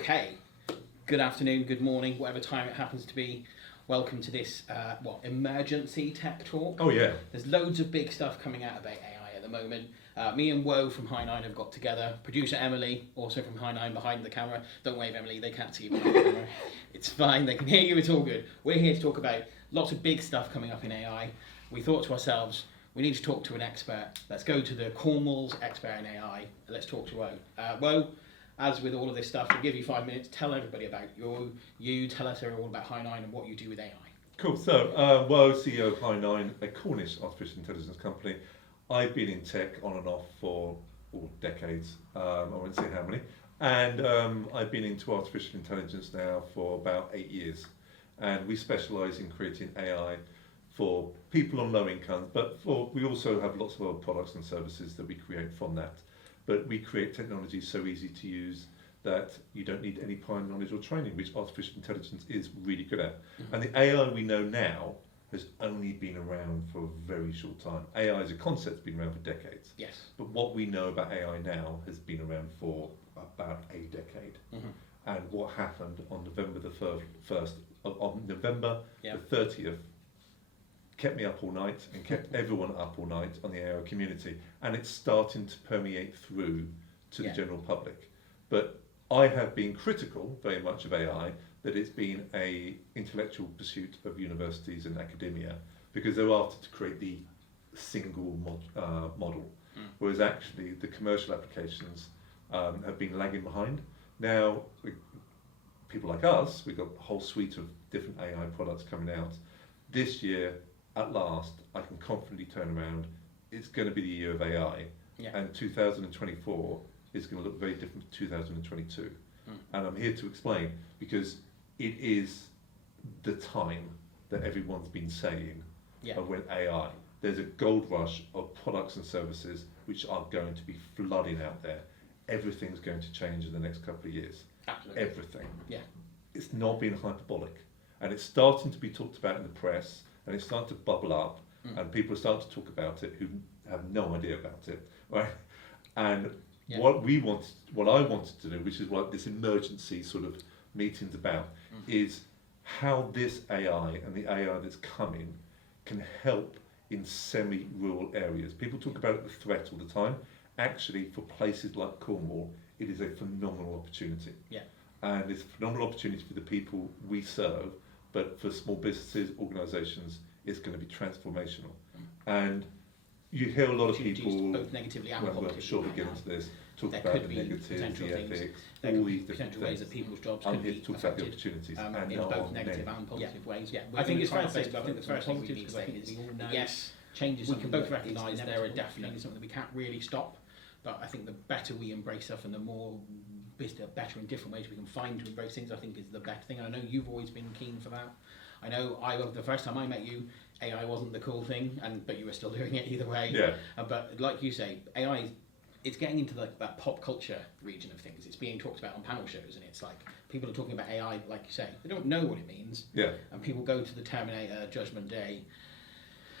Okay, good afternoon, good morning, whatever time it happens to be. Welcome to this, emergency tech talk. Oh yeah. There's loads of big stuff coming out about AI at the moment. Me and Woe from High 9 have got together. Producer Emily, also from High 9, behind the camera. Don't wave, Emily, they can't see you behind the camera. It's fine, they can hear you, it's all good. We're here to talk about lots of big stuff coming up in AI. We thought to ourselves, we need to talk to an expert. Let's go to the Cornwall's expert in AI. Let's talk to Woe. Woe, as with all of this stuff, we'll give you 5 minutes. Tell everybody about you. Tell us all about High 9 and what you do with AI. Cool. So, Woe, CEO of High 9, a Cornish artificial intelligence company. I've been in tech on and off for decades. I won't say how many. And I've been into artificial intelligence now for about 8 years. And we specialise in creating AI for people on low income, but we also have lots of other products and services that we create from that. But we create technology so easy to use that you don't need any prior knowledge or training, which artificial intelligence is really good at. Mm-hmm. And the AI we know now has only been around for a very short time. AI as a concept has been around for decades. Yes. But what we know about AI now has been around for about a decade. Mm-hmm. And what happened on November the 1st, on November the 30th, kept me up all night and kept everyone up all night on the AI community, and it's starting to permeate through to the general public. But I have been critical very much of AI, that it's been a intellectual pursuit of universities and academia, because they're after to create the single model, whereas actually the commercial applications have been lagging behind. Now, people like us, we've got a whole suite of different AI products coming out. This year, at last, I can confidently turn around. It's going to be the year of AI, and 2024 is going to look very different to 2022. And I'm here to explain, because it is the time that everyone's been saying of when AI. There's a gold rush of products and services which are going to be flooding out there. Everything's going to change in the next couple of years. Absolutely. Everything. Yeah. It's not being hyperbolic, and it's starting to be talked about in the press. And it's starting to bubble up, and people are starting to talk about it who have no idea about it, right? And what I wanted to do, which is what this emergency sort of meeting's about, is how this AI and the AI that's coming can help in semi-rural areas. People talk about it, the threat all the time. Actually, for places like Cornwall, it is a phenomenal opportunity. Yeah. And it's a phenomenal opportunity for the people we serve. But for small businesses, organisations, it's going to be transformational. And you hear a lot of people, both negatively and positively. I'm sure we'll get into this, talk about the negatives, the ethics, all these different ways that people's jobs can be talk about the opportunities in both negative and positive ways. Yeah, I think it's fair to say, I think the first thing we need to say is, yes, changes we can both recognise there are definitely something that we can't really stop, but I think the better we embrace stuff and the more better in different ways we can find to embrace things, I think is the better thing. And I know you've always been keen for that. I know the first time I met you, AI wasn't the cool thing, but you were still doing it either way. Yeah. But like you say, AI, it's getting into that pop culture region of things. It's being talked about on panel shows, and it's like people are talking about AI, like you say, they don't know what it means. Yeah. And people go to the Terminator, Judgment Day.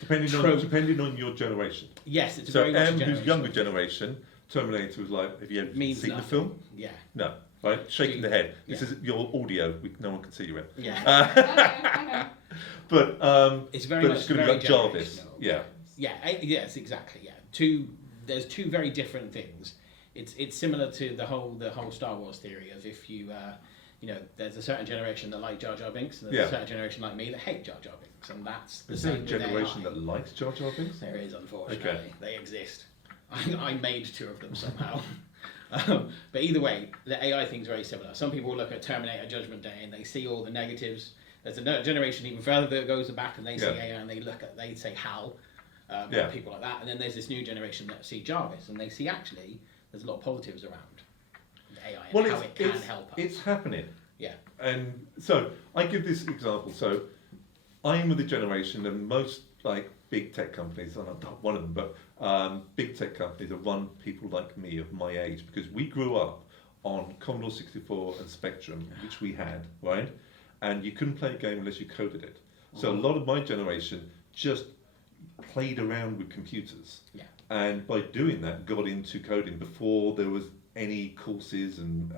Depending on your generation. Yes, it's very much a generation. Who's younger generation, Terminator was like, have you ever seen the film? Yeah. No. Right? Shaking the head. This is your audio. No one can see you in. Yeah. But it's very much it's going to be like Jarvis. Yeah. Yeah. Yes. Exactly. Yeah. There's two very different things. It's similar to the whole Star Wars theory of if you there's a certain generation that like Jar Jar Binks, and there's a certain generation like me that hate Jar Jar Binks, and that's the same. Is there a generation that likes Jar Jar Binks? There is, unfortunately. Okay. They exist. I made two of them somehow. But either way, the AI thing's very similar. Some people look at Terminator Judgment Day and they see all the negatives. There's a generation even further that goes back and they see AI and they say HAL, people like that. And then there's this new generation that see Jarvis and they see actually there's a lot of positives around AI and how it can help us. It's happening. Yeah. And so I give this example. So I'm of the generation, and most big tech companies, and I'm not one of them, but big tech companies are run people like me of my age, because we grew up on Commodore 64 and Spectrum, which we had, right? And you couldn't play a game unless you coded it. So a lot of my generation just played around with computers. Yeah. And by doing that, got into coding before there was any courses and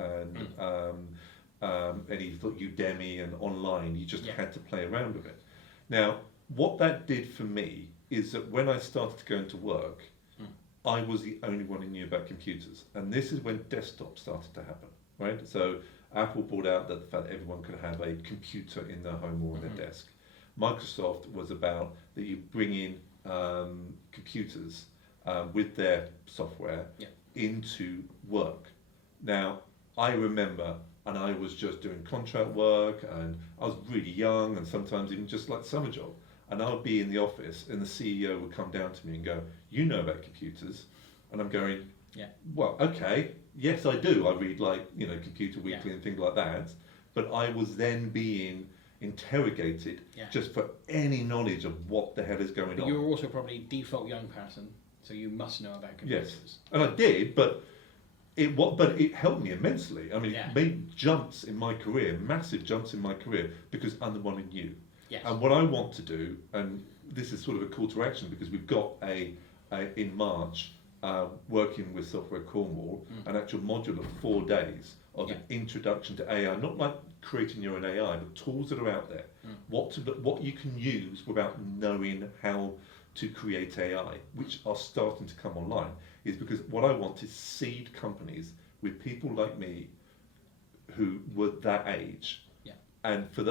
any sort of Udemy and online. You just had to play around with it. Now, what that did for me is that when I started to go into work, I was the only one who knew about computers. And this is when desktops started to happen, right? So Apple brought out that the fact that everyone could have a computer in their home or on their desk. Microsoft was about that you bring in computers with their software into work. Now, I remember, and I was just doing contract work, and I was really young, and sometimes even just like summer job. And I would be in the office, and the CEO would come down to me and go, "You know about computers?" And I'm going, "Well, okay, yes, I do. I read Computer Weekly and things like that." But I was then being interrogated just for any knowledge of what the hell is going on. You were also probably default young person, so you must know about computers. Yes, and I did, but it helped me immensely. I mean, it made jumps in my career, massive jumps in my career, because I'm the one who knew. Yes. And what I want to do, and this is sort of a call to action, because we've got in March working with Software Cornwall, an actual module of 4 days of an introduction to AI, not like creating your own AI, but tools that are out there, what you can use without knowing how to create AI, which are starting to come online, is because what I want is seed companies with people like me who were that age. And to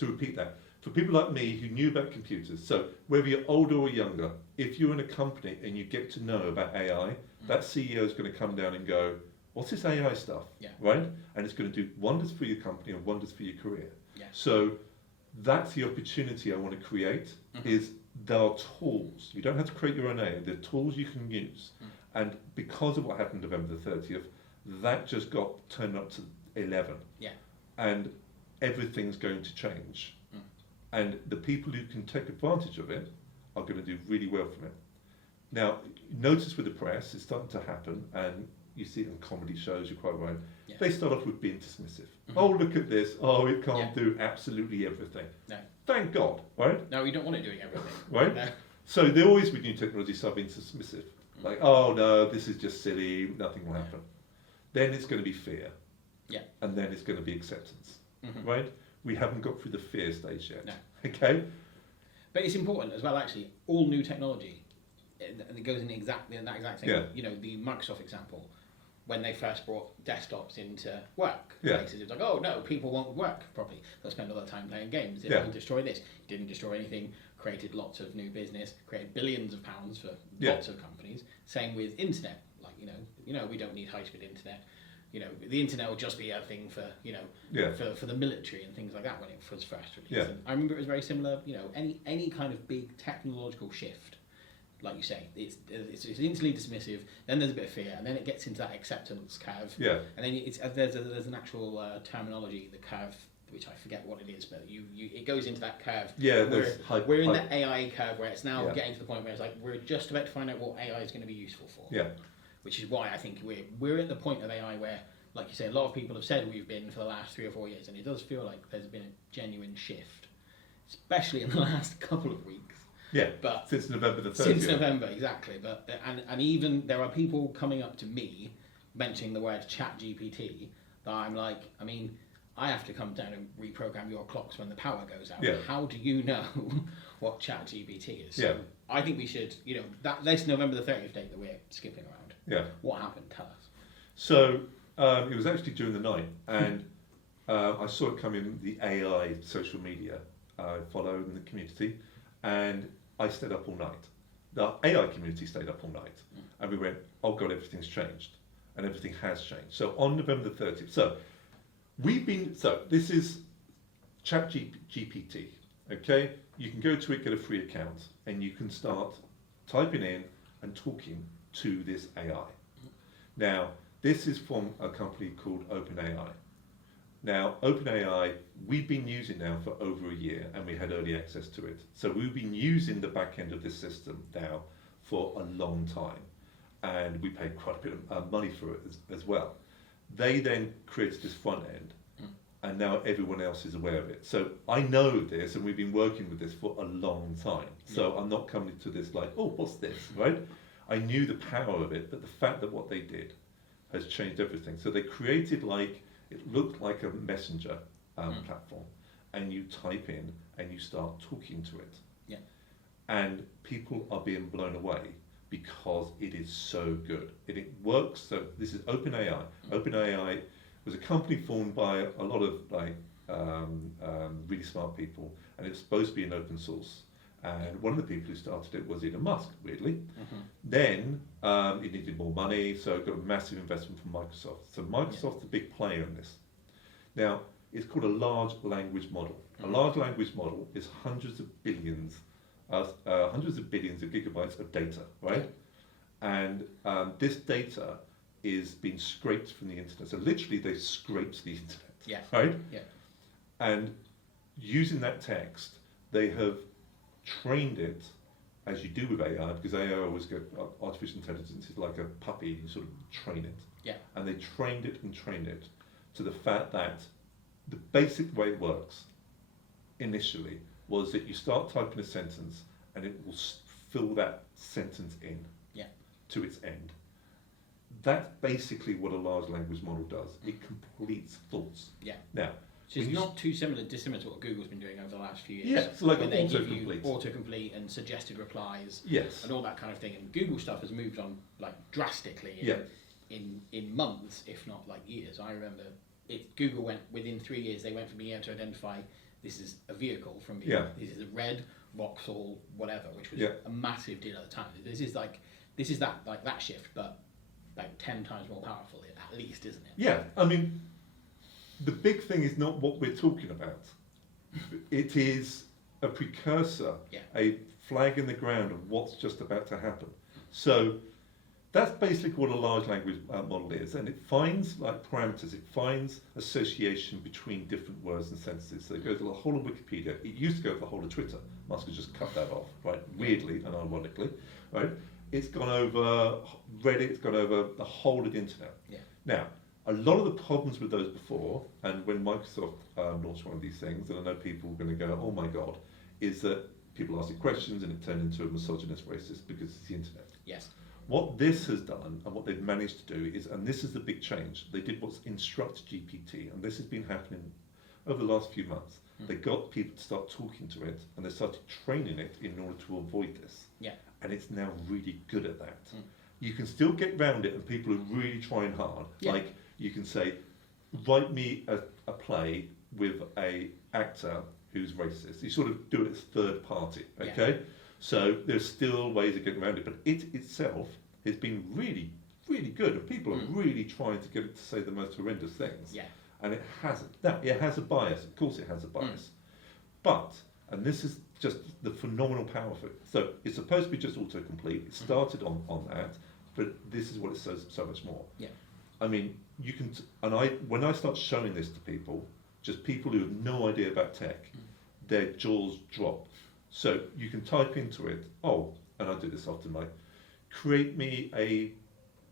repeat that, for people like me who knew about computers, so whether you're older or younger, if you're in a company and you get to know about AI, that CEO is going to come down and go, "What's this AI stuff?" Right? And it's going to do wonders for your company and wonders for your career. So that's the opportunity I want to create, is there are tools. You don't have to create your own AI. There are tools you can use. And because of what happened November the 30th, that just got turned up to 11. And everything's going to change. And the people who can take advantage of it are going to do really well from it. Now, notice with the press, it's starting to happen, and you see it in comedy shows, you're quite right. They start off with being dismissive. "Oh, look at this. Oh, it can't do absolutely everything." No. Thank God, right? No, you don't want it doing everything. Right? No. So they always, with new technology, start being dismissive. Like, "Oh, no, this is just silly, nothing will happen." Then it's going to be fear. And then it's going to be acceptance, right? We haven't got through the fear stage yet. No. Okay? But it's important as well, actually. All new technology, and it goes in that exact thing. You know, the Microsoft example, when they first brought desktops into work places, it was like, "Oh no, people won't work properly. They'll spend all their time playing games. It'll destroy this." It didn't destroy anything. Created lots of new business. Created billions of pounds for lots of companies. Same with internet. Like you know, we don't need high-speed internet. You know, the internet will just be a thing for for the military and things like that when it was first released. And I remember it was very similar. You know, any kind of big technological shift, like you say, it's instantly dismissive. Then there's a bit of fear, and then it gets into that acceptance curve. And then there's an actual terminology, the curve, which I forget what it is, but it goes into that curve. We're in the AI curve where it's now getting to the point where it's like we're just about to find out what AI is going to be useful for. Which is why I think we're at the point of AI where, like you say, a lot of people have said we've been for the last 3 or 4 years, and it does feel like there's been a genuine shift, especially in the last couple of weeks. But since November the 30th. Since November, exactly. But and even there are people coming up to me mentioning the word ChatGPT that I'm like, I mean, I have to come down and reprogram your clocks when the power goes out. How do you know what ChatGPT is? So I think we should, this November the 30th date that we're skipping around. What happened? Tell us. So it was actually during the night, and I saw it come in the AI social media I follow in the community, and I stayed up all night. The AI community stayed up all night, and we went, "Oh God, everything's changed," and everything has changed. So on November the 30th, this is ChatGPT. Okay, you can go to it, get a free account, and you can start typing in and talking to this AI. Now, this is from a company called OpenAI. Now, OpenAI, we've been using now for over a year, and we had early access to it. So we've been using the back end of this system now for a long time, and we paid quite a bit of money for it as well. They then created this front end, and now everyone else is aware of it. So I know this, and we've been working with this for a long time. So I'm not coming to this like, "Oh, what's this?" Right? I knew the power of it, but the fact that what they did has changed everything. So they created like It looked like a messenger platform, and you type in and you start talking to it. Yeah. And people are being blown away because it is so good. It works. So this is OpenAI. OpenAI was a company formed by a lot of really smart people, and it's supposed to be an open source. And one of the people who started it was Elon Musk, weirdly. Then it needed more money, so it got a massive investment from Microsoft. So Microsoft's the big player in this. Now, it's called a large language model. A large language model is hundreds of billions of gigabytes of data, right? And this data is being scraped from the internet. So literally, they scraped the internet, right? Yeah. And using that text, they have trained it, as you do with AI, because AI always go, artificial intelligence is like a puppy, you sort of train it. Yeah. And they trained it to the fact that the basic way it works initially was that you start typing a sentence and it will fill that sentence in to its end. That's basically what a large language model does. It completes thoughts. Yeah. Now, so it's not too dissimilar to what Google's been doing over the last few years. Yeah, so like when they give you autocomplete. Autocomplete and suggested replies. Yes. And all that kind of thing. And Google stuff has moved on like drastically in months, if not like years. I remember Google went within 3 years. They went from being able to identify this is a vehicle from being this is a red Vauxhall whatever, which was a massive deal at the time. This is that shift, but like 10 times more powerful at least, isn't it? Yeah, I mean, the big thing is not what we're talking about. It is a precursor, a flag in the ground of what's just about to happen. So that's basically what a large language model is, and it finds like parameters, it finds association between different words and sentences. So it goes to the whole of Wikipedia. It used to go to the whole of Twitter. Musk has just cut that off, right? Weirdly and ironically, right? It's gone over Reddit, it's gone over the whole of the internet. Yeah. Now, a lot of the problems with those before, and when Microsoft launched one of these things, and I know people are going to go, oh my God, is that people asking questions and it turned into a misogynist racist because it's the internet. Yes. What this has done and what they've managed to do is, and this is the big change, they did what's Instruct GPT, and this has been happening over the last few months. They got people to start talking to it, and they started training it in order to avoid this. Yeah. And it's now really good at that. You can still get round it, and people are really trying hard. Yeah. Like, you can say, write me a play with a actor who's racist. You sort of do it as third party, okay? Yeah. So there's still ways of getting around it, but it itself has been really, really good, and people are really trying to get it to say the most horrendous things. Yeah. And it hasn't. Now, it has a bias. Of course it has a bias. But, and this is just the phenomenal power of it. So it's supposed to be just autocomplete. It started on that, but this is what it says so much more. Yeah. I mean, you can, when I start showing this to people, just people who have no idea about tech, their jaws drop. So you can type into it, and I do this often, like, create me a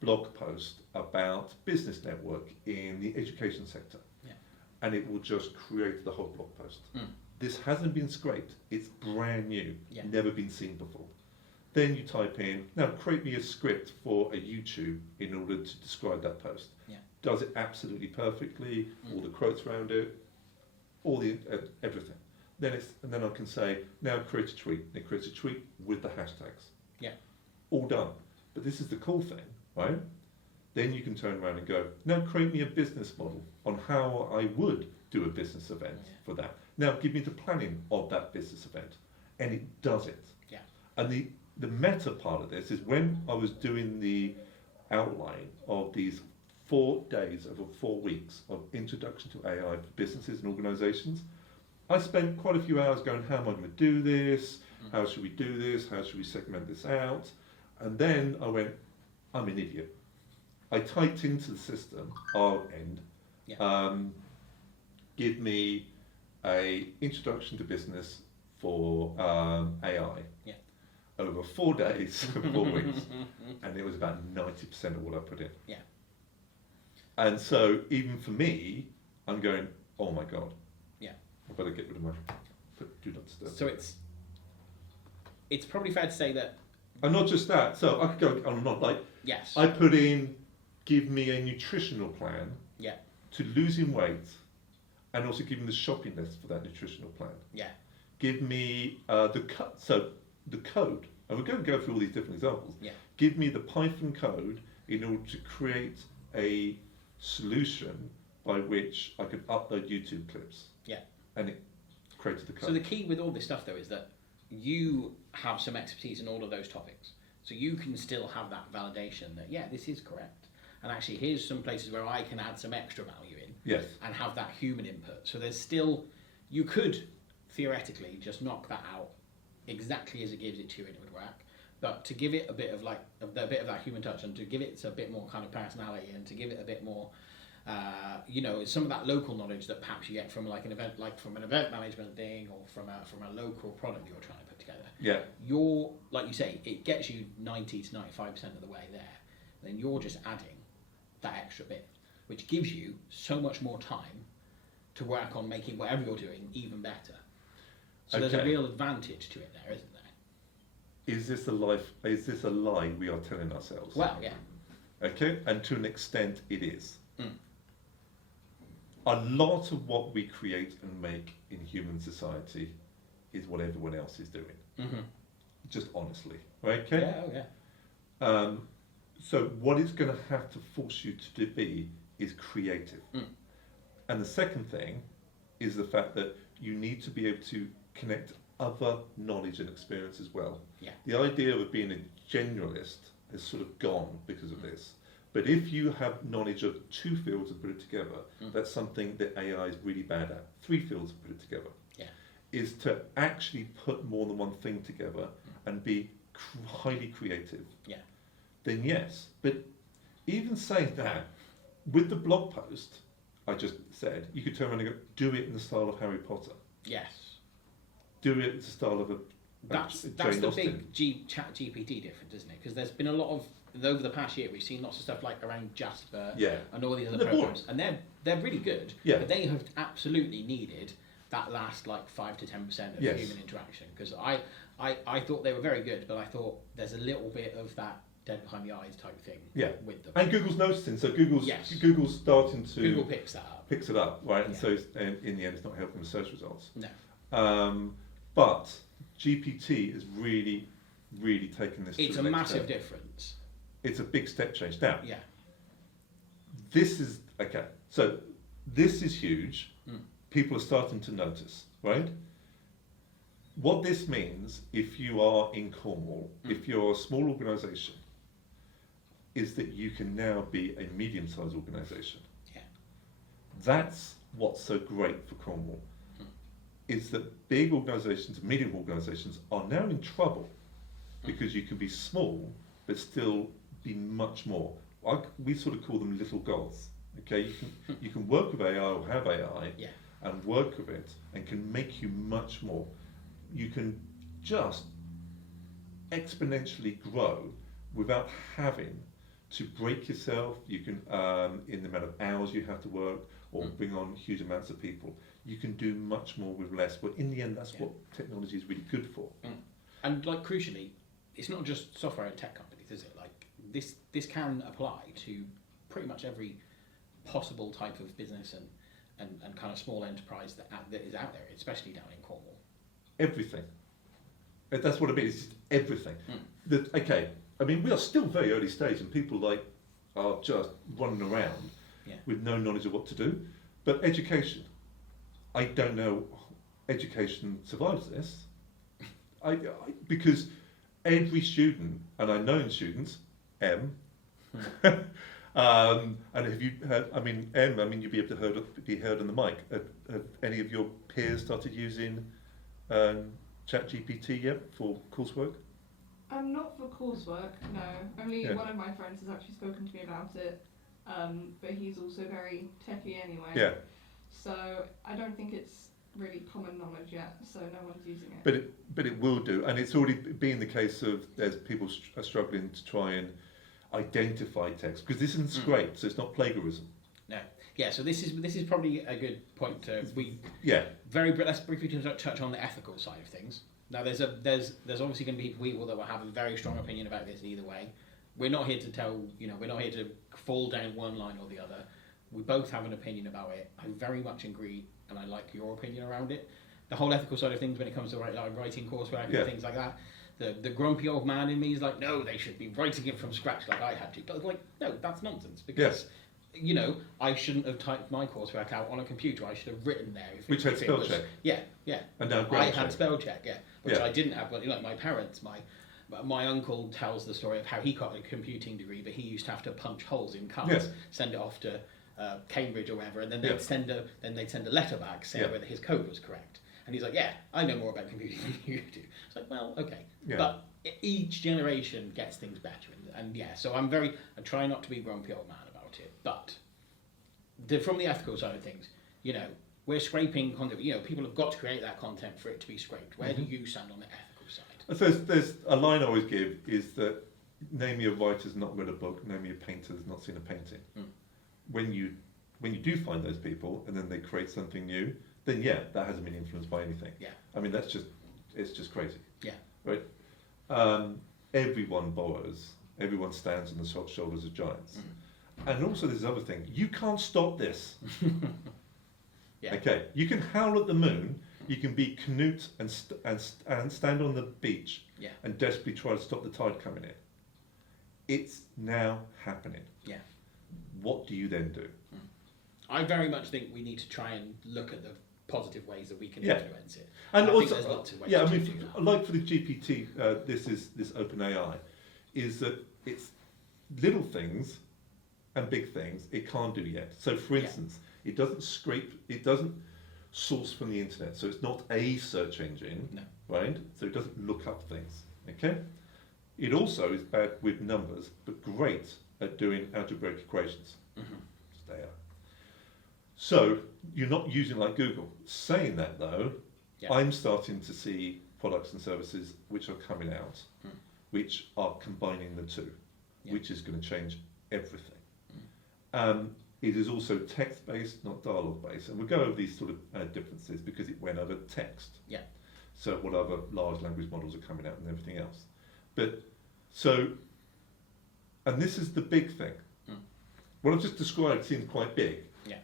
blog post about business network in the education sector. Yeah. And it will just create the whole blog post. This hasn't been scraped, it's brand new, never been seen before. Then you type in, now create me a script for a YouTube in order to describe that post. Yeah. Does it absolutely perfectly, all the quotes around it, all the everything. And then I can say, now create a tweet. And it creates a tweet with the hashtags. Yeah. All done. But this is the cool thing, right? Then you can turn around and go, now create me a business model on how I would do a business event for that. Now give me the planning of that business event. And it does it. Yeah. And the meta part of this is when I was doing the outline of these 4 days over 4 weeks of introduction to AI for businesses and organizations, I spent quite a few hours going, how am I going to do this? How should we do this? How should we segment this out? And then I went, I'm an idiot. I typed into the system, give me a introduction to business for AI over 4 days, 4 weeks, and it was about 90% of what I put in. Yeah. And so even for me, I'm going, oh my God. Yeah. I better get rid of my do not disturb. So it's probably fair to say that. And not just that. So I could go on and on. Like, yes. I put in, give me a nutritional plan. Yeah. to losing weight, and also give me the shopping list for that nutritional plan. Yeah. Give me the code, and we're going to go through all these different examples. Yeah. Give me the Python code in order to create a solution by which I could upload YouTube clips. Yeah. And it created the code. So the key with all this stuff though is that you have some expertise in all of those topics. So you can still have that validation that, yeah, this is correct. And actually here's some places where I can add some extra value in. Yes. And have that human input. So there's still, you could theoretically just knock that out exactly as it gives it to you and it would work. But to give it a bit of that human touch, and to give it a bit more kind of personality, and to give it a bit more, some of that local knowledge that perhaps you get from like an event management thing, or from a local product you're trying to put together. Yeah. You're, like you say, it gets you 90 to 95% of the way there. Then you're just adding that extra bit, which gives you so much more time to work on making whatever you're doing even better. So there's a real advantage to it there, isn't there? Is this a lie we are telling ourselves? Well, yeah. Okay, and to an extent it is. Mm. A lot of what we create and make in human society is what everyone else is doing. Mm-hmm. Just honestly, okay? Yeah, oh yeah. So what it's going to have to force you to be is creative. Mm. And the second thing is the fact that you need to be able to connect other knowledge and experience as well. Yeah. The idea of being a generalist has sort of gone because of this. But if you have knowledge of 2 fields and put it together, that's something that AI is really bad at. 3 fields and put it together. Yeah. Is to actually put more than one thing together and be highly creative. Yeah. Then yes. But even saying that, with the blog post I just said, you could turn around and go, do it in the style of Harry Potter. Yes. Do it in the style of That's Jane the Austen. big chat GPT difference, isn't it? Because there's been a lot of, over the past year, we've seen lots of stuff like around Jasper and all these other programs, and they're really good. Yeah. But they have absolutely needed that last like 5 to 10% of human interaction. Because I thought they were very good, but I thought there's a little bit of that dead behind the eyes type thing with them. And Google's noticing, so Google's starting to... Google picks that up. Picks it up, right? And so in the end it's not helping with search results. No. But GPT is really, really taking this It's to a the next massive step. difference. It's a big step change. Now, Yeah. this is, okay, so this is huge. Mm. People are starting to notice, right? What this means, if you are in Cornwall, if you're a small organisation, is that you can now be a medium-sized organisation. Yeah. That's what's so great for Cornwall, is that big organisations and medium organisations are now in trouble because you can be small but still be much more. We sort of call them little gods. Okay, you can work with AI or have AI and work with it and can make you much more. You can just exponentially grow without having to break yourself. You can, in the amount of hours you have to work or bring on huge amounts of people, you can do much more with less. But in the end, that's what technology is really good for. And like crucially, it's not just software and tech companies, is it? Like this can apply to pretty much every possible type of business and kind of small enterprise that is out there, especially down in Cornwall. Everything. That's what it means. It's just everything. Okay. I mean, we are still very early stage, and people are just running around with no knowledge of what to do. But education, I don't know. Education survives this. Because every student, and I know students, and have you heard? I mean, you'd be able to be heard on the mic. Have any of your peers started using ChatGPT yet for coursework? Not for coursework, no. Only one of my friends has actually spoken to me about it, but he's also very techie anyway. Yeah. So I don't think it's really common knowledge yet, so no one's using it. But it will do, and it's already been the case of there's people are struggling to try and identify text, because this isn't scraped, so it's not plagiarism. No. Yeah, so this is probably a good point to let's briefly touch on the ethical side of things. Now there's obviously going to be people that will have a very strong opinion about this either way. We're not here to we're not here to fall down one line or the other. we both have an opinion about it. I very much agree, and I like your opinion around it. The whole ethical side of things when it comes to writing coursework and things like that. The grumpy old man in me is like, no, they should be writing it from scratch like I had to. But like, no, that's nonsense because, you know, I shouldn't have typed my coursework out on a computer. I should have written there. Which had spell check. Yeah. And now I had spell check, which I didn't have. But like my parents, my uncle tells the story of how he got a computing degree, but he used to have to punch holes in cards, send it off to Cambridge or whatever, and then they'd send a letter back saying whether his code was correct. And he's like, yeah, I know more about computing than you do. It's like, well, okay. Yeah. But each generation gets things better. And so I try not to be grumpy old man about it. But from the ethical side of things, you know, we're scraping content. You know, people have got to create that content for it to be scraped. Where do you stand on the ethical side? So there's a line I always give is that name me a writer's not read a book, name me a painter's not seen a painting. When you do find those people and then they create something new, then that hasn't been influenced by anything. I mean, it's just crazy. Right? Everyone borrows. Everyone stands on the shoulders of giants. And also there's another thing. You can't stop this. Okay? You can howl at the moon. You can be Canute and stand on the beach and desperately try to stop the tide coming in. It's now happening. What do you then do? I very much think we need to try and look at the positive ways that we can influence it. And I also, think there's lots of ways to do that. Like for the GPT, this OpenAI, is that it's little things and big things it can't do yet. So, for instance, it doesn't source from the internet. So it's not a search engine, right? So it doesn't look up things. Okay. It also is bad with numbers, but great at doing algebraic equations. Stay up. So you're not using like Google. Saying that though, I'm starting to see products and services which are coming out, which are combining the two, which is going to change everything. It is also text-based, not dialogue-based, and we'll go over these sort of differences because it went over text. So what other large language models are coming out and everything else. And this is the big thing. What I've just described seems quite big.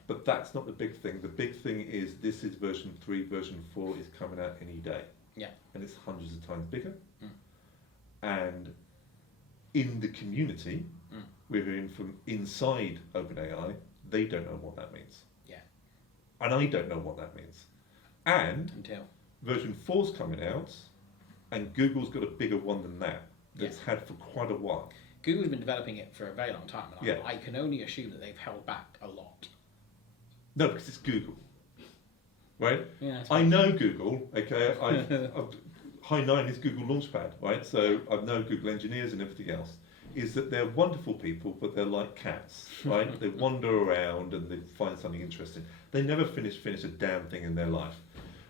But that's not the big thing. The big thing is this is version 3, version 4 is coming out any day. And it's hundreds of times bigger. And in the community, we're hearing from inside OpenAI, they don't know what that means. And I don't know what that means. And version 4's coming out, and Google's got a bigger one than that's had for quite a while. Google's been developing it for a very long time, and I can only assume that they've held back a lot. No, because it's Google, right? I know Google, okay? High 9 is Google Launchpad, right? So I know Google engineers and everything else. Is that they're wonderful people, but they're like cats, right? They wander around and they find something interesting. They never finish a damn thing in their life.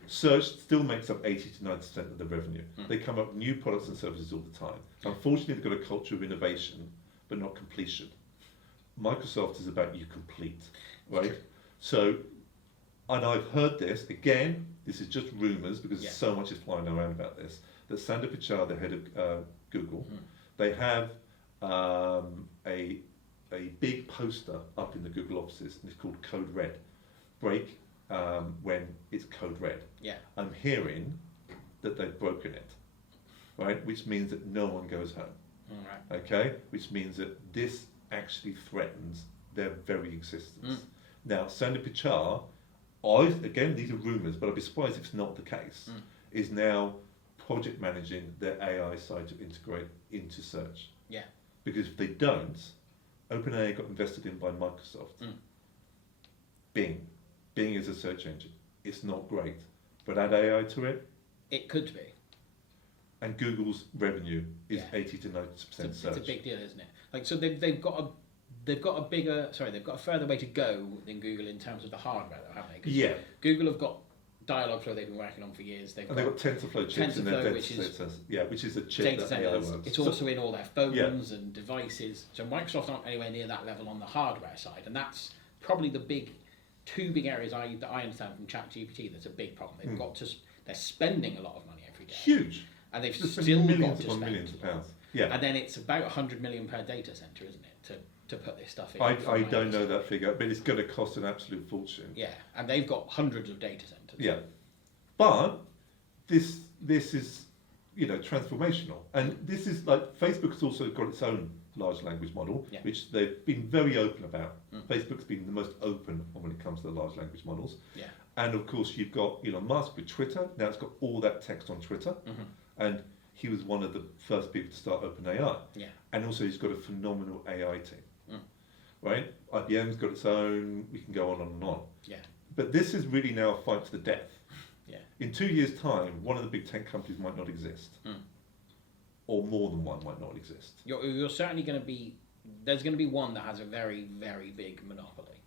Search still makes up 80 to 90% of the revenue. They come up with new products and services all the time. Unfortunately, they've got a culture of innovation, but not completion. Microsoft is about you complete, right? So, and I've heard this, again, this is just rumours because so much is flying around about this, that Sundar Pichai, the head of Google, they have a big poster up in the Google offices, and it's called Code Red. Break when it's code red. I'm hearing that they've broken it, right? Which means that no one goes home. Okay? Which means that this actually threatens their very existence. Now, Sundar Pichai, again, these are rumours, but I'd be surprised if it's not the case, is now project managing their AI side to integrate into search. Because if they don't, OpenAI got invested in by Microsoft. Bing is a search engine. It's not great, but add AI to it. It could be. And Google's revenue is 80 to 90% search. It's a big deal, isn't it? Like, so they've got a further way to go than Google in terms of the hardware, though, haven't they? 'Cause Google have got Dialogflow they've been working on for years. They've got TensorFlow chips in their data which is a chip that AI works. It's also in all their phones and devices. So Microsoft aren't anywhere near that level on the hardware side, and that's probably the two big areas that I understand from ChatGPT. That's a big problem. They're spending a lot of money every day. Huge. And they've Just still got millions to upon spend millions of pounds. And then it's about 100 million per data center, isn't it? to put this stuff in. I don't know that figure, but it's going to cost an absolute fortune. Yeah, and they've got hundreds of data centers. Yeah, but this is, you know, transformational, and this is like Facebook's also got its own large language model, which they've been very open about. Facebook's been the most open when it comes to the large language models. Yeah. And of course, you've got Elon Musk with Twitter. Now it's got all that text on Twitter, and he was one of the first people to start OpenAI. Yeah. And also, he's got a phenomenal AI team. Right? IBM's got its own. We can go on and on. Yeah. But this is really now a fight to the death. Yeah. In 2 years' time, one of the big tech companies might not exist, or more than one might not exist. You're certainly going to be. There's going to be one that has a very, very big monopoly.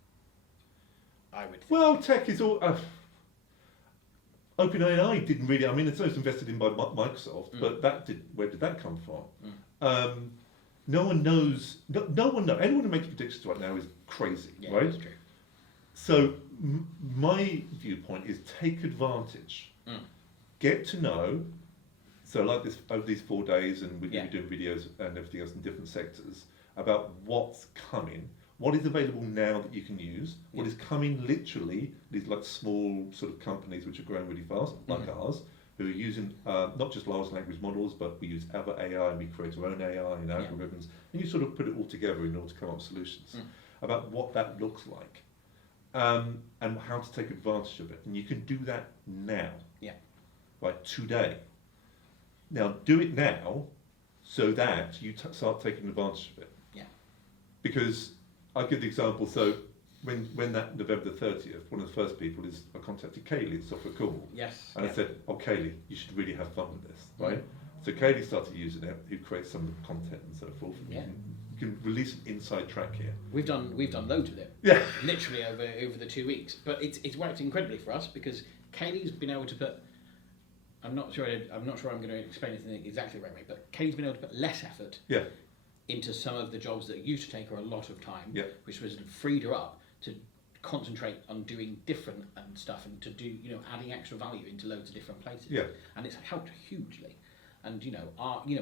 I would think. Well, tech is all. OpenAI didn't really. I mean, it's invested in by Microsoft, but where did that come from? No one knows. No one knows. Anyone who makes predictions right now is crazy, right? That's true. So my viewpoint is take advantage, get to know. So like this over these 4 days, and we're going to be doing videos and everything else in different sectors about what's coming. What is available now that you can use? What is coming literally? These like small sort of companies which are growing really fast, like ours, who are using not just large language models, but we use other AI and we create our own AI and algorithms, and you sort of put it all together in order to come up with solutions about what that looks like, and how to take advantage of it. And you can do that now, like today. Now do it now, so that you start taking advantage of it. Yeah. Because I'll give the example. So when that November the 30th, one of the first people I contacted Kaylee at Software Cornwall. Yes. And I said, oh, Kaylee, you should really have fun with this, right? So Kaylee started using it, who creates some of the content and so forth. And you can release an inside track here. We've done loads with it. Yeah. Literally over the 2 weeks. But it's worked incredibly for us because Kaylee's been able to put. I'm not sure I'm going to explain it in exactly the right way, but Kaylee's been able to put less effort into some of the jobs that used to take her a lot of time, which was freed her up to concentrate on doing different and stuff, and to do adding extra value into loads of different places. Yeah. And it's helped hugely. And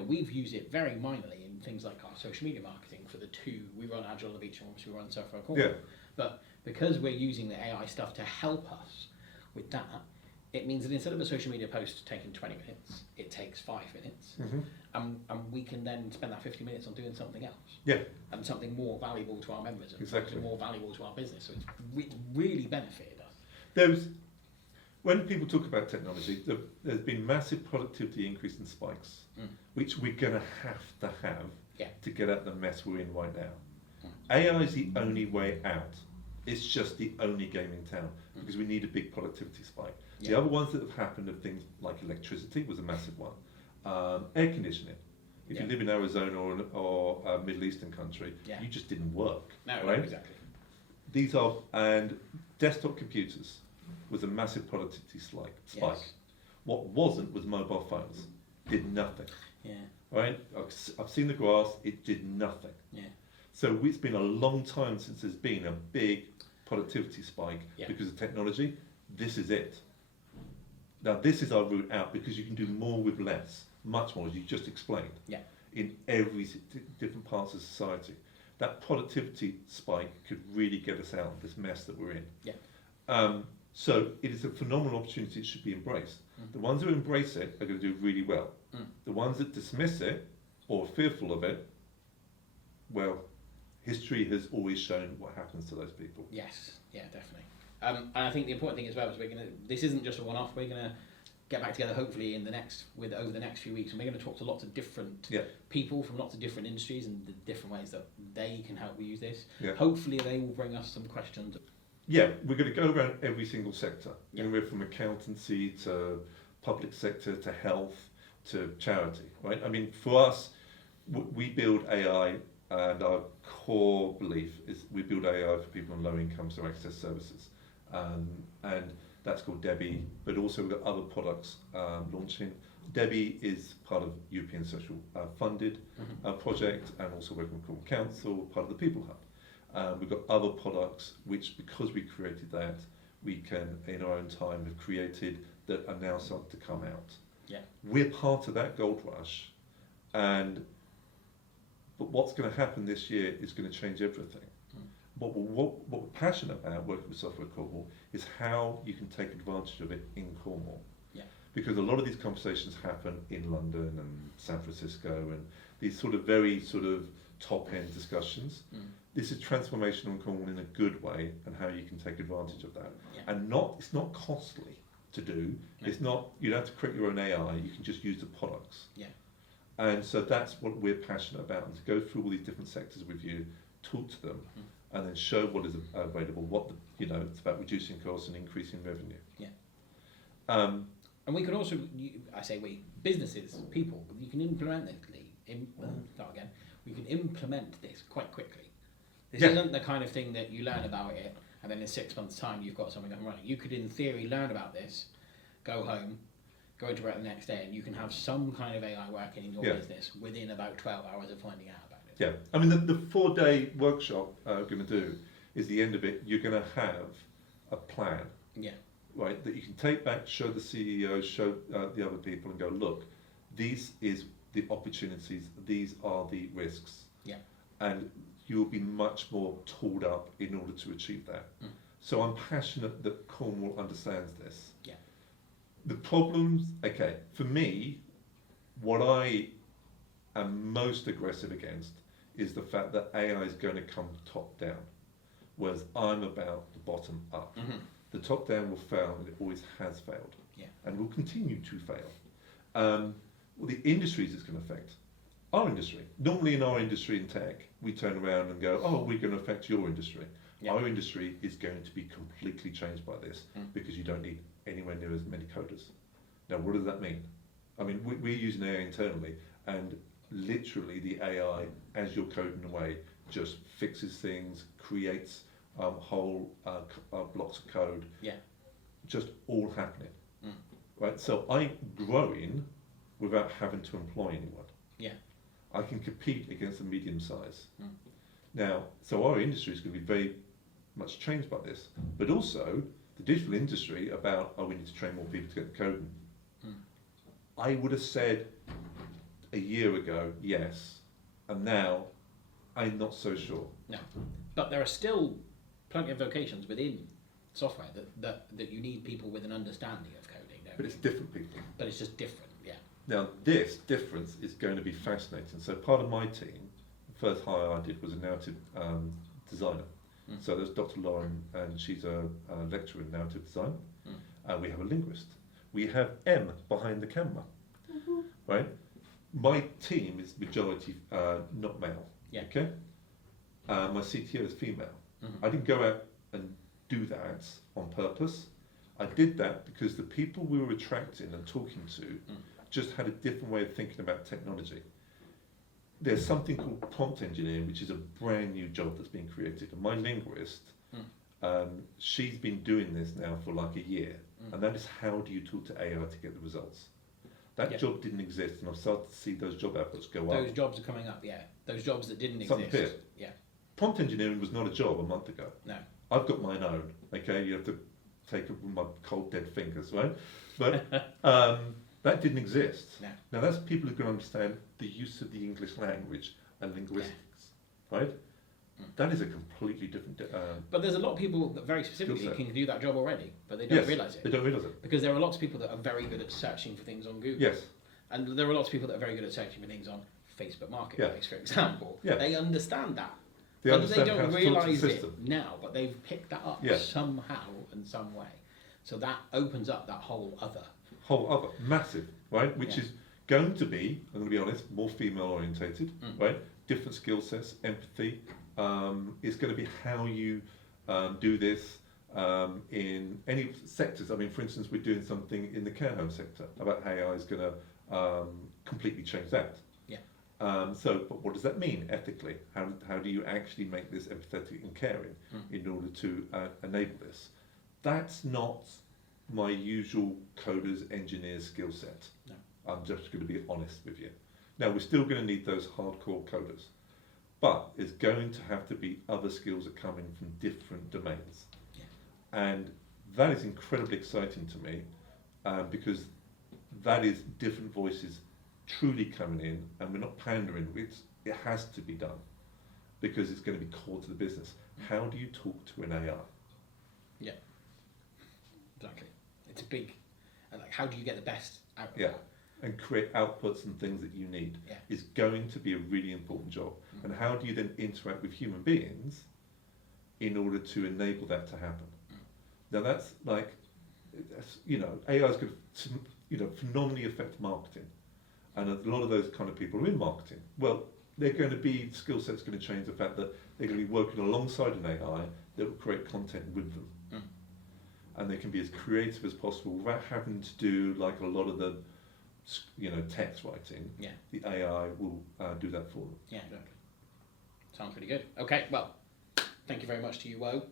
we've used it very minorly in things like our social media marketing for the two. We run Agile of each, and we run Software Cornwall. Yeah. But because we're using the AI stuff to help us with that, it means that instead of a social media post taking 20 minutes, it takes 5 minutes. And we can then spend that 50 minutes on doing something else. Yeah. And something more valuable to our members, and something more valuable to our business. So it's really benefited us. When people talk about technology, there's been massive productivity increase in spikes, which we're going to have to get out of the mess we're in right now. AI is the only way out. It's just the only game in town, because we need a big productivity spike. The other ones that have happened are things like electricity was a massive one. Air conditioning. If you live in Arizona or a Middle Eastern country, you just didn't work. No, right? Exactly. These are, and desktop computers was a massive productivity spike. Yes. What wasn't was mobile phones. Did nothing. Yeah. Right? I've seen the graphs, it did nothing. Yeah. So it's been a long time since there's been a big productivity spike because of technology. This is it. Now this is our route out, because you can do more with less, much more, as you just explained, in every different parts of society. That productivity spike could really get us out of this mess that we're in. Yeah. So it is a phenomenal opportunity. It should be embraced. The ones who embrace it are going to do really well. The ones that dismiss it or are fearful of it, well, history has always shown what happens to those people. Yes, yeah, definitely. And I think the important thing as well is this isn't just a one-off. We're going to get back together hopefully over the next few weeks, and we're going to talk to lots of different people from lots of different industries and the different ways that they can help use this. Yeah. Hopefully they will bring us some questions. Yeah, we're going to go around every single sector, anywhere from accountancy to public sector to health to charity, right? I mean, for us, we build AI, and our core belief is we build AI for people on low incomes to access services. And that's called Debbie, but also we've got other products launching. Debbie is part of European Social funded project, and also working with Cornwall Council, part of the People Hub. We've got other products which, because we created that, we can, in our own time, have created that are now starting to come out. Yeah. We're part of that gold rush, and But what's going to happen this year is going to change everything. What we're passionate about working with Software Cornwall is how you can take advantage of it in Cornwall. Yeah. Because a lot of these conversations happen in London and San Francisco and these sort of very sort of top-end discussions. This is transformational in Cornwall in a good way, and how you can take advantage of that. Yeah. And it's not costly to do. No. It's not, you don't have to create your own AI, you can just use the products. Yeah. And so that's what we're passionate about, and to go through all these different sectors with you, talk to them, and then show what is available, it's about reducing costs and increasing revenue. Yeah. Um, And we can also, businesses, people, you can implement this. We can implement this quite quickly. This isn't the kind of thing that you learn about it and then in 6 months' time you've got something up and running. You could, in theory, learn about this, go home, go into work the next day, and you can have some kind of AI working in your business within about 12 hours of finding out about it. Yeah, I mean, the 4-day workshop we're going to do is the end of it. You're going to have a plan, right, that you can take back, show the CEO, show the other people, and go, look, these is the opportunities, these are the risks. Yeah. And you'll be much more tooled up in order to achieve that. So I'm passionate that Cornwall understands this. Yeah. The problems, for me, what I am most aggressive against is the fact that AI is going to come top down, whereas I'm about the bottom up. The top down will fail, and it always has failed, and will continue to fail. The industries it's going to affect. Our industry. Normally in our industry in tech, we turn around and go, oh, we're going to affect your industry. Yeah. Our industry is going to be completely changed by this because you don't need anywhere near as many coders. Now, what does that mean? I mean, we're using AI internally, and literally the AI, as you're coding away, just fixes things, creates whole blocks of code. Yeah. Just all happening. Right? So I'm growing without having to employ anyone. Yeah. I can compete against a medium size. Now, so our industry is going to be very much changed by this, but also the digital industry about, we need to train more people to get the coding. I would have said a year ago, yes, and now I'm not so sure. No, but there are still plenty of vocations within software that you need people with an understanding of coding. But it's different people. But it's just different, yeah. Now, this difference is going to be fascinating. So part of my team, the first hire I did was a narrative designer. So there's Dr. Lauren, and she's a lecturer in narrative design. We have a linguist. We have M behind the camera, right? My team is majority not male, okay? My CTO is female. I didn't go out and do that on purpose. I did that because the people we were attracting and talking to just had a different way of thinking about technology. There's something called prompt engineering, which is a brand new job that's been created. And my linguist, she's been doing this now for like a year. And that is, how do you talk to AI to get the results? That job didn't exist, and I've started to see those job outputs go up. Those jobs are coming up, yeah. Those jobs that didn't Something exist. appeared. Yeah. Prompt engineering was not a job a month ago. No. I've got mine own, okay? You have to take it with my cold dead fingers, right? But that didn't exist. No. Now that's people who can understand the use of the English language and linguistics, right? That is a completely different. But there's a lot of people that very specifically can do that job already, but they don't realise it. They don't realise it. Because there are lots of people that are very good at searching for things on Google. Yes. And there are lots of people that are very good at searching for things on Facebook Marketplace, for example. Yeah. They understand that. They understand they don't how to talk to the realise it system. now, but they've picked that up somehow and some way. So that opens up that whole other, massive, right? Which is going to be, I'm going to be honest, more female orientated, right? Different skill sets, empathy. Is going to be how you do this in any sectors. I mean, for instance, we're doing something in the care home sector about how AI is going to completely change that. But what does that mean ethically? How do you actually make this empathetic and caring in order to enable this? That's not my usual coders, engineers skill set. No. I'm just going to be honest with you. Now, we're still going to need those hardcore coders, but there's going to have to be other skills that come in from different domains. And that is incredibly exciting to me because that is different voices truly coming in, and we're not pandering. it has to be done because it's going to be core to the business. How do you talk to an AI? Yeah, exactly. It's a big, like, how do you get the best out of Yeah. that? And create outputs and things that you need is going to be a really important job. And how do you then interact with human beings in order to enable that to happen? Now that's like, AI is going to, phenomenally affect marketing. And a lot of those kind of people are in marketing. Well, they're going to be, skill set's going to change the fact that they're going to be working alongside an AI that will create content with them. And they can be as creative as possible without having to do like a lot of the text writing. Yeah. The AI will do that for them. Yeah, exactly. Sounds really good. Okay, well, thank you very much to you, Woe.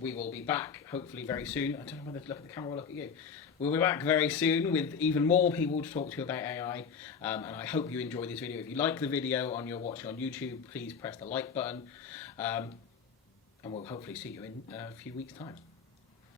We will be back hopefully very soon. I don't know whether to look at the camera or look at you. We'll be back very soon with even more people to talk to about AI. And I hope you enjoy this video. If you like the video and you're watching on YouTube, please press the like button. And we'll hopefully see you in a few weeks' time.